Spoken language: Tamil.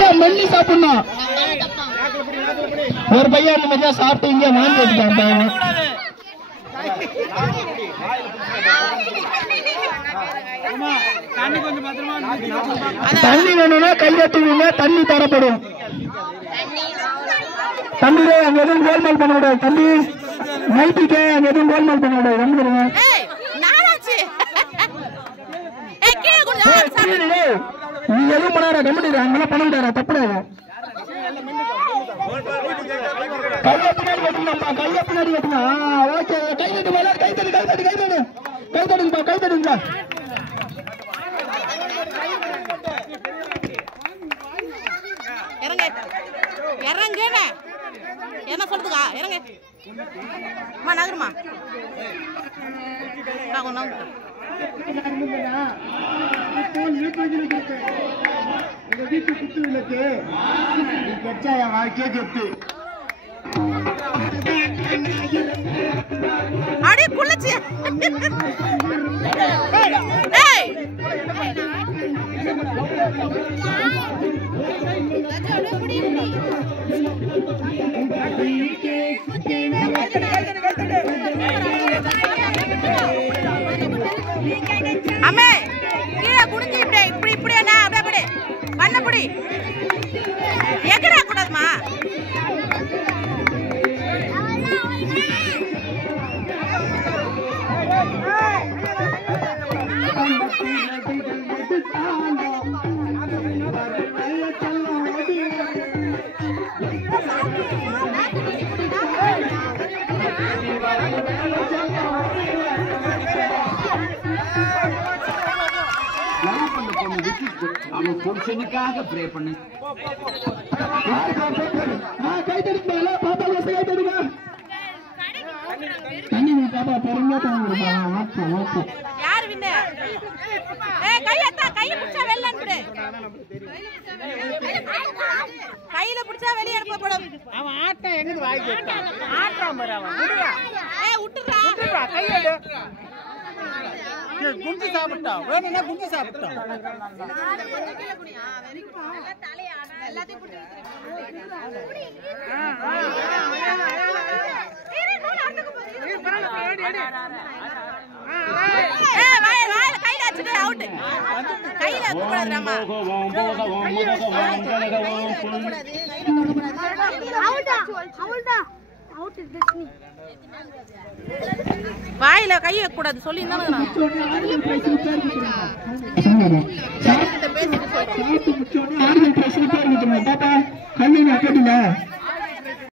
நல்லா மெல்லி சாப்பிடணும். ஒரு பையன் நிம்மதியா சாப்பிட்டு இங்கே வாங்கி வச்சுட்டான். தண்ணி வேணும்னா கையெழுத்துவீங்க, தண்ணி தரப்படும். தம்பி அங்க எதுவும் கோல்மால் பண்ண கூடாது. தம்பி நைட்டுக்கு அங்க எதுவும் கோல்மால் பண்ண கூடாது. வந்துருங்க. நீ எதுவும் பண்ணாரா கம்மிட்டு அங்கெல்லாம் பண்ண முடியாதா? தப்புடாது. கையை பின்னாடி கட்டணும்ப்பா, கையை பின்னாடி கட்டணும். ஓகே, கை தட்டு மேல, கை தட்டு, கை தட்டு, கை தட்டு, கை தட்டுங்கப்பா, கை தட்டுங்கப்பா. இறங்க இறங்க என்ன சொல்றதுக்கா? இறங்க அம்மா, நகருமா வீட்டு குத்து விளக்கு கச்சா என் வாழ்க்கையே சொத்து. அடி புள்ளச்சி அம்மே கீழே குடிஞ்சு இப்படி இப்படி என்ன அப்படி பண்ணப்படி எகரா கூடாதுமா. அவன் புருஷனுக்காக ப்ரே பண்ணு. கை தடுப்பா பாப்பா, கை தடுங்க. தண்ணி பாப்பா பொறுமையா தாங்க. யாரு வின்ன? ஏய் கையத்தா, கைய பிடிச்சா வெளிய அனுப்பு. கையில பிடிச்சா வெளிய அனுப்பப்படும். அவன் ஆட்ட எங்க வாய் கேட்டான்? ஆட்றா மர அவன். விடுடா. ஏய் விட்டுறா. விட்டுறா கையெடு. குஞ்சு சாப்பிட்டான். வேணும்னா குஞ்சு சாப்பிட்டான். எல்லாத்தையும் பிடிச்சு கையில கூடாதுமா. வாயில கை வைக்க கூடாது சொல்லி தானே